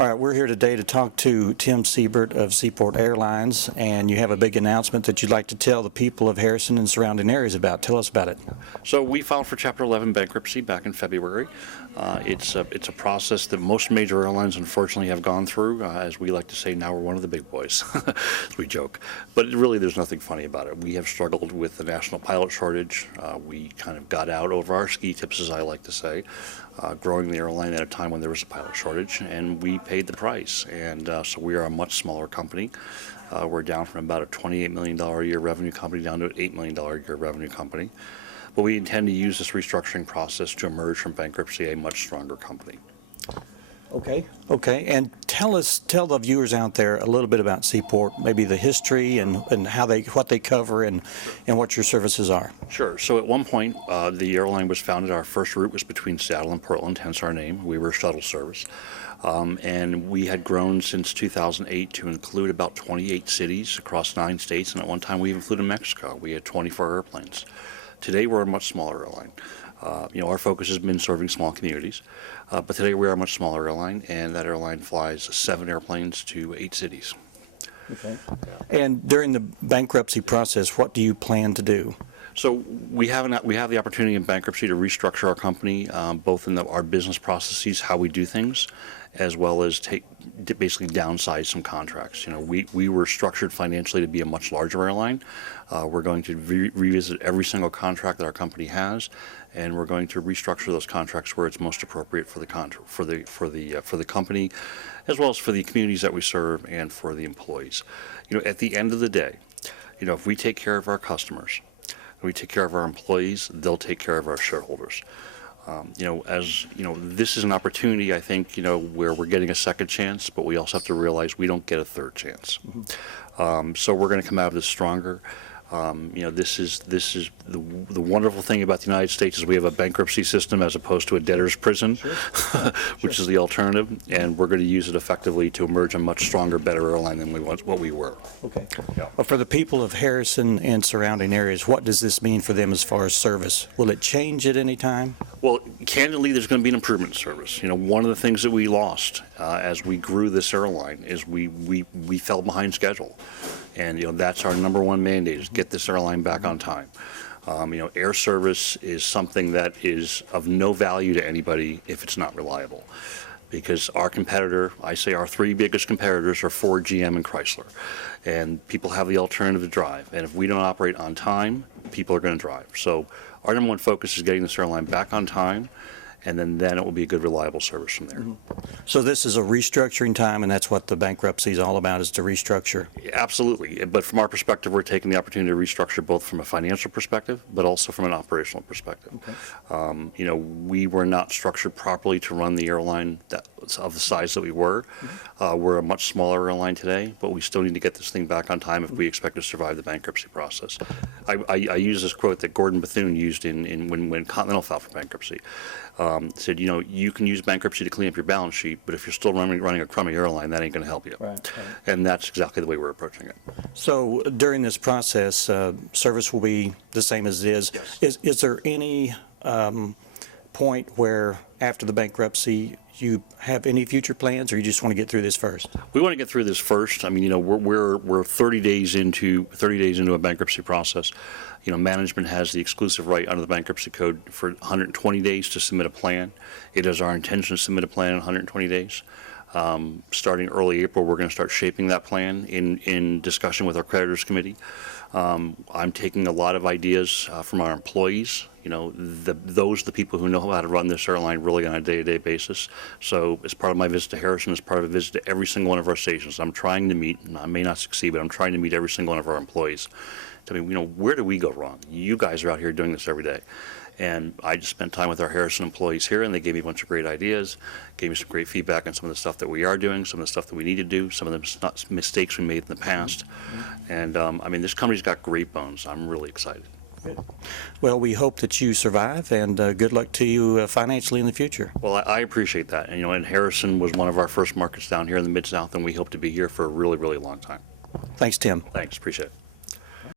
All right, we're here today to talk to Tim Seaport of Seaport Airlines, and you have a big announcement that you'd like to tell the people of Harrison and surrounding areas about. Tell us about it. So we filed for Chapter 11 bankruptcy back in February. It's a process that most major airlines unfortunately have gone through. As we like to say, now we're one of the big boys, as we joke. But really, there's nothing funny about it. We have struggled with the national pilot shortage. We kind of got out over our ski tips, as I like to say, growing the airline at a time when there was a pilot shortage, and we paid the price. And so we are a much smaller company. We're down from about a $28 million a year revenue company down to an $8 million a year revenue company. But we intend to use this restructuring process to emerge from bankruptcy a much stronger company. Okay. And tell the viewers out there a little bit about Seaport, maybe the history and what they cover and what your services are. Sure. So at one point, the airline was founded. Our first route was between Seattle and Portland, hence our name. We were a shuttle service. And we had grown since 2008 to include about 28 cities across 9 states. And at one time, we even flew to Mexico. We had 24 airplanes. Today, we're a much smaller airline. Our focus has been serving small communities, but today we are a much smaller airline, and that airline flies 7 airplanes to 8 cities. Okay. And during the bankruptcy process, what do you plan to do? So we have the opportunity in bankruptcy to restructure our company, both in our business processes, how we do things, as well as basically downsize some contracts. We were structured financially to be a much larger airline. We're going to revisit every single contract that our company has, and we're going to restructure those contracts where it's most appropriate for the company, as well as for the communities that we serve and for the employees. At the end of the day, if we take care of our customers, we take care of our employees, they'll take care of our shareholders. This is an opportunity, I think, where we're getting a second chance, but we also have to realize we don't get a third chance. So we're going to come out of this stronger. This is the wonderful thing about the United States is we have a bankruptcy system as opposed to a debtor's prison, which is the alternative, and we're going to use it effectively to emerge a much stronger, better airline than what we were. Okay. Yeah. Well, for the people of Harrison and surrounding areas, what does this mean for them as far as service? Will it change at any time? Well, candidly, there's going to be an improvement in service. One of the things that we lost as we grew this airline is we fell behind schedule. And that's our number one mandate, is get this airline back on time. Air service is something that is of no value to anybody if it's not reliable. Because our competitor, I say our 3 biggest competitors are Ford, GM, and Chrysler. And people have the alternative to drive. And if we don't operate on time, people are going to drive. So our number one focus is getting this airline back on time, and then it will be a good, reliable service from there. Mm-hmm. So this is a restructuring time, and that's what the bankruptcy is all about, is to restructure? Absolutely. But from our perspective, we're taking the opportunity to restructure both from a financial perspective, but also from an operational perspective. Okay. We were not structured properly to run the airline of the size that we were. Mm-hmm. We're a much smaller airline today, but we still need to get this thing back on time if we expect to survive the bankruptcy process. I use this quote that Gordon Bethune used when Continental filed for bankruptcy. Said, you can use bankruptcy to clean up your balance sheet, but if you're still running a crummy airline, that ain't going to help you. Right. And that's exactly the way we're approaching it. So during this process, service will be the same as it is. Yes. Is there any point where after the bankruptcy you have any future plans, or you just want to get through this first? We want to get through this first. We're 30 days into a bankruptcy process. Management has the exclusive right under the bankruptcy code for 120 days to submit a plan. It is our intention to submit a plan in 120 days. Starting early April, we're going to start shaping that plan in discussion with our creditors committee. I'm taking a lot of ideas from our employees. Those are the people who know how to run this airline really on a day-to-day basis. So as part of my visit to Harrison, as part of a visit to every single one of our stations, I'm trying to meet, and I may not succeed, but I'm trying to meet every single one of our employees. Tell me, where do we go wrong? You guys are out here doing this every day. And I just spent time with our Harrison employees here, and they gave me a bunch of great ideas, gave me some great feedback on some of the stuff that we are doing, some of the stuff that we need to do, some of the mistakes we made in the past. And this company's got great bones. I'm really excited. Good. Well, we hope that you survive, and good luck to you financially in the future. Well, I appreciate that. And Harrison was one of our first markets down here in the Mid-South, and we hope to be here for a really, really long time. Thanks, Tim. Thanks. Appreciate it.